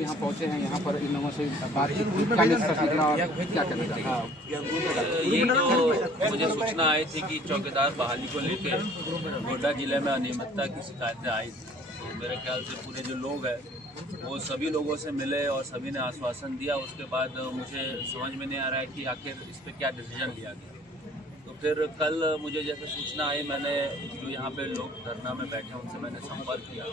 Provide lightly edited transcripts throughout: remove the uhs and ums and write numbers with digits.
यहाँ पहुँचे हैं, यहाँ पर इन लोगों से बातचीत क्या निष्कर्ष निकला और क्या कहना चाहते हैं? ये तो मुझे सूचना आई थी कि चौकीदार बहाली को लेकर गोड्डा जिले में अनियमितता की शिकायतें आई थी। तो मेरे ख्याल से पूरे जो लोग हैं वो सभी लोगों से मिले और सभी ने आश्वासन दिया। उसके बाद मुझे समझ में नहीं आ रहा है कि आखिर इस पर क्या डिसीजन लिया गया। तो फिर कल मुझे जैसे सूचना आई, मैंने जो यहाँ पे लोग धरना में बैठे हैं उनसे मैंने संपर्क किया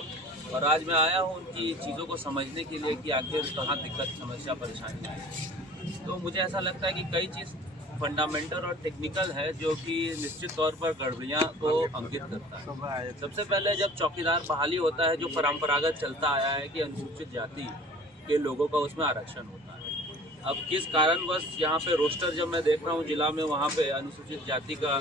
और आज मैं आया हूँ उनकी चीज़ों को समझने के लिए कि आखिर कहाँ दिक्कत, समस्या, परेशानी है। तो मुझे ऐसा लगता है कि कई चीज़ फंडामेंटल और टेक्निकल है जो कि निश्चित तौर पर गड़बड़ियाँ को अंकित करता है। सबसे पहले जब चौकीदार बहाली होता है, जो परंपरागत चलता आया है कि अनुसूचित जाति के लोगों का उसमें आरक्षण होता है। अब किस कारणवश यहाँ पे रोस्टर जब मैं देख रहा हूँ जिला में, वहाँ पे अनुसूचित जाति का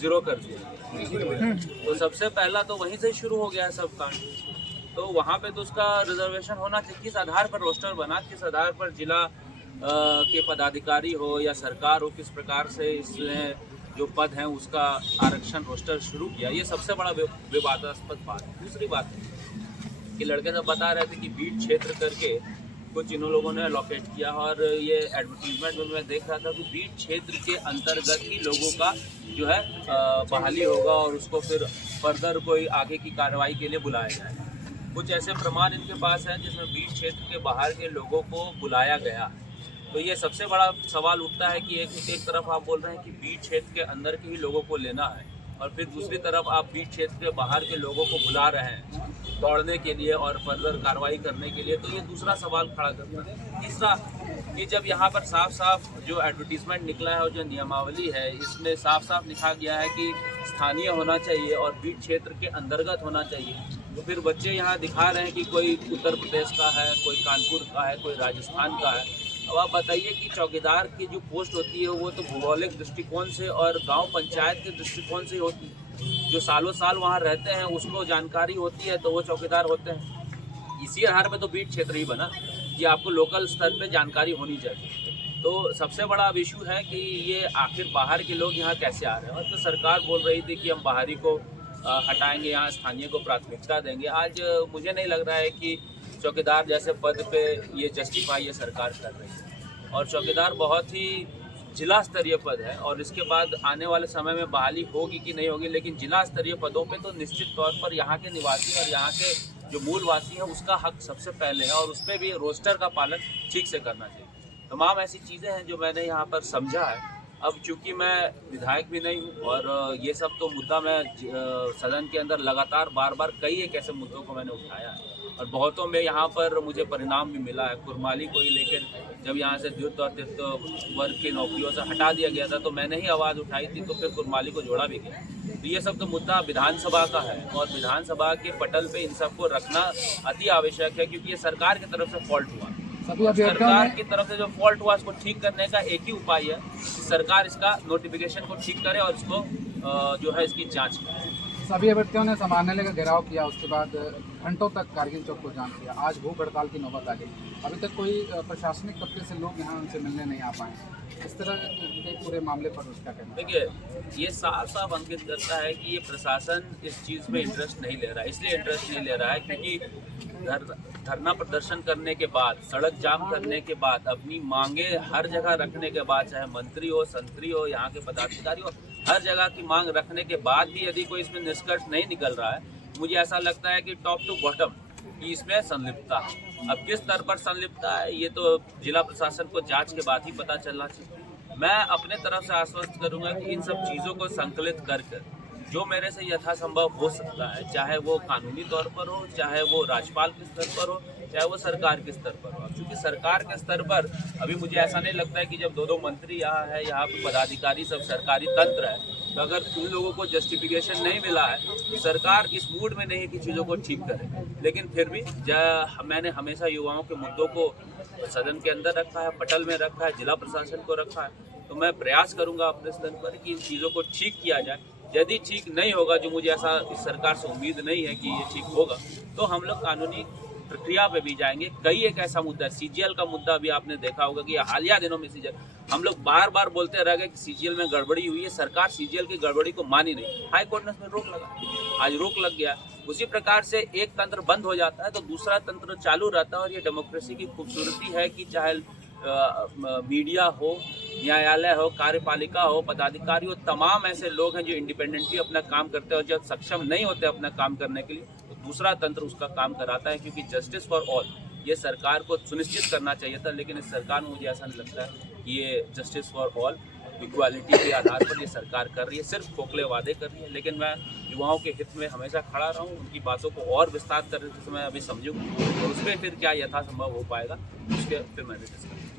0 कर दिया। तो सबसे पहला तो वहीं से ही शुरू हो गया है सब कांड। तो वहाँ पे तो उसका रिजर्वेशन होना चाहिए। किस आधार पर रोस्टर बना, किस आधार पर जिला के पदाधिकारी हो या सरकार हो, किस प्रकार से इसमें जो पद हैं उसका आरक्षण रोस्टर शुरू किया, ये सबसे बड़ा विवादास्पद बात है। दूसरी बात है कि लड़के सब बता रहे थे कि बीट क्षेत्र करके कुछ इन लोगों ने अलॉकेट किया और ये एडवर्टीजमेंट में मैं देख रहा था कि बीट क्षेत्र के अंतर्गत ही लोगों का जो है बहाली होगा और उसको फिर फर्दर कोई आगे की कार्रवाई के लिए बुलाया जाएगा। कुछ ऐसे प्रमाण इनके पास हैं जिसमें बीट क्षेत्र के बाहर के लोगों को बुलाया गया। तो ये सबसे बड़ा सवाल उठता है कि एक तरफ आप बोल रहे हैं कि बीट क्षेत्र के अंदर के ही लोगों को लेना है और फिर दूसरी तरफ आप बीट क्षेत्र के बाहर के लोगों को बुला रहे हैं दौड़ने के लिए और फर्दर कार्रवाई करने के लिए। तो ये दूसरा सवाल खड़ा करता है। तीसरा कि जब यहाँ पर साफ साफ जो एडवर्टीजमेंट निकला है और जो नियमावली है, इसमें साफ साफ लिखा गया है कि स्थानीय होना चाहिए और बीट क्षेत्र के अंतर्गत होना चाहिए। तो फिर बच्चे यहाँ दिखा रहे हैं कि कोई उत्तर प्रदेश का है, कोई कानपुर का है, कोई राजस्थान का है। अब आप बताइए कि चौकीदार की जो पोस्ट होती है वो तो भौगोलिक दृष्टिकोण से और गांव पंचायत के दृष्टिकोण से होती है। जो सालों साल वहाँ रहते हैं उसको जानकारी होती है तो वो चौकीदार होते हैं। इसी आधार पे तो बीट क्षेत्र ही बना कि आपको लोकल स्तर पे जानकारी होनी चाहिए। तो सबसे बड़ा अब इशू है कि ये आखिर बाहर के लोग यहाँ कैसे आ रहे हैं। और तो सरकार बोल रही थी कि हम बाहरी को हटाएंगे, यहाँ स्थानीय को प्राथमिकता देंगे। आज मुझे नहीं लग रहा है कि चौकीदार जैसे पद पे ये जस्टिफाई ये सरकार कर रही है। और चौकीदार बहुत ही जिला स्तरीय पद है और इसके बाद आने वाले समय में बहाली होगी कि नहीं होगी, लेकिन जिला स्तरीय पदों पे तो निश्चित तौर पर यहाँ के निवासी और यहाँ के जो मूलवासी हैं उसका हक सबसे पहले है और उस पर भी रोस्टर का पालन ठीक से करना चाहिए। तमाम ऐसी चीज़ें हैं जो मैंने यहाँ पर समझा है। अब चूंकि मैं विधायक भी नहीं हूँ और ये सब तो मुद्दा मैं सदन के अंदर लगातार बार बार कई एक ऐसे मुद्दों को मैंने उठाया है और बहुतों में यहाँ पर मुझे परिणाम भी मिला है। कुरमाली को ही लेकर जब यहाँ से द्वित और तृतीय वर्ग की नौकरियों से हटा दिया गया था तो मैंने ही आवाज़ उठाई थी, तो फिर कुरमाली को जोड़ा भी गया। तो ये सब तो मुद्दा विधानसभा का है और विधानसभा के पटल पे इन सबको रखना अति आवश्यक है, क्योंकि ये सरकार की तरफ से फॉल्ट हुआ। सरकार की तरफ से जो फॉल्ट हुआ उसको ठीक करने का एक ही उपाय है कि सरकार इसका नोटिफिकेशन को ठीक करे और इसको जो है इसकी जांच करे। सभी अभ्यर्थियों ने समान्यालय का घेराव किया, उसके बाद घंटों तक कारगिल चौक को जाम किया। आज भूख हड़ताल की नौबत आ गई। अभी तक कोई प्रशासनिक तबके से लोग यहाँ उनसे मिलने नहीं आ पाए। इस तरह के पूरे मामले पर उसका कहना है। देखिए, ये साफ साफ अंकित करता है कि ये प्रशासन इस चीज़ में इंटरेस्ट नहीं ले रहा है। इसलिए इंटरेस्ट नहीं ले रहा है क्योंकि धरना प्रदर्शन करने के बाद, सड़क जाम करने के बाद, अपनी मांगे हर जगह रखने के बाद, चाहे मंत्री हो, संतरी हो, यहाँ के पदाधिकारी हो, हर जगह की मांग रखने के बाद भी यदि कोई इसमें निष्कर्ष नहीं निकल रहा है, मुझे ऐसा लगता है कि टॉप टू बॉटम कि इसमें संलिप्तता है। अब किस स्तर पर संलिप्तता है ये तो जिला प्रशासन को जांच के बाद ही पता चलना चाहिए। मैं अपने तरफ से आश्वस्त करूंगा कि इन सब चीज़ों को संकलित करके जो मेरे से यथासंभव हो सकता है, चाहे वो कानूनी तौर पर हो, चाहे वो राज्यपाल के स्तर पर हो, चाहे वो सरकार के स्तर पर हो। क्योंकि सरकार के स्तर पर अभी मुझे ऐसा नहीं लगता है कि जब दो मंत्री यहाँ है, यहाँ पे पदाधिकारी सब सरकारी तंत्र है, तो अगर उन लोगों को जस्टिफिकेशन नहीं मिला है तो सरकार इस मूड में नहीं है कि चीज़ों को ठीक करे। लेकिन फिर भी मैंने हमेशा युवाओं के मुद्दों को सदन के अंदर रखा है, पटल में रखा है, जिला प्रशासन को रखा है। तो मैं प्रयास करूँगा अपने स्तर पर कि इन चीज़ों को ठीक किया जाए। यदि ठीक नहीं होगा, जो मुझे ऐसा इस सरकार से उम्मीद नहीं है कि ये ठीक होगा, तो हम लोग कानूनी प्रक्रिया पे भी जाएंगे। कई एक ऐसा मुद्दा है, सीजीएल का मुद्दा भी आपने देखा होगा कि हालिया दिनों में सीजीएल, हम लोग बार बार बोलते रह गए कि सीजीएल में गड़बड़ी हुई है, सरकार सीजीएल की गड़बड़ी को मानी नहीं। हाई कोर्ट ने उसमें रोक लगा, आज रोक लग गया। उसी प्रकार से एक तंत्र बंद हो जाता है तो दूसरा तंत्र चालू रहता है। और ये डेमोक्रेसी की खूबसूरती है कि चाहे मीडिया हो, न्यायालय हो, कार्यपालिका हो, पदाधिकारी हो, तमाम ऐसे लोग हैं जो इंडिपेंडेंटली अपना काम करते हैं और जब सक्षम नहीं होते अपना काम करने के लिए तो दूसरा तंत्र उसका काम कराता है। क्योंकि जस्टिस फॉर ऑल ये सरकार को सुनिश्चित करना चाहिए था, लेकिन इस सरकार में मुझे ऐसा नहीं लगता है कि ये जस्टिस फॉर ऑल इक्वालिटी के आधार पर ये सरकार कर रही है, सिर्फ खोखले वादे कर रही है। लेकिन मैं युवाओं के हित में हमेशा खड़ा रहूँ, उनकी बातों को और विस्तार करने से मैं अभी समझूँ और उसमें फिर क्या यथासंभव हो पाएगा उसके फिर मैं डिस्कस करूँ।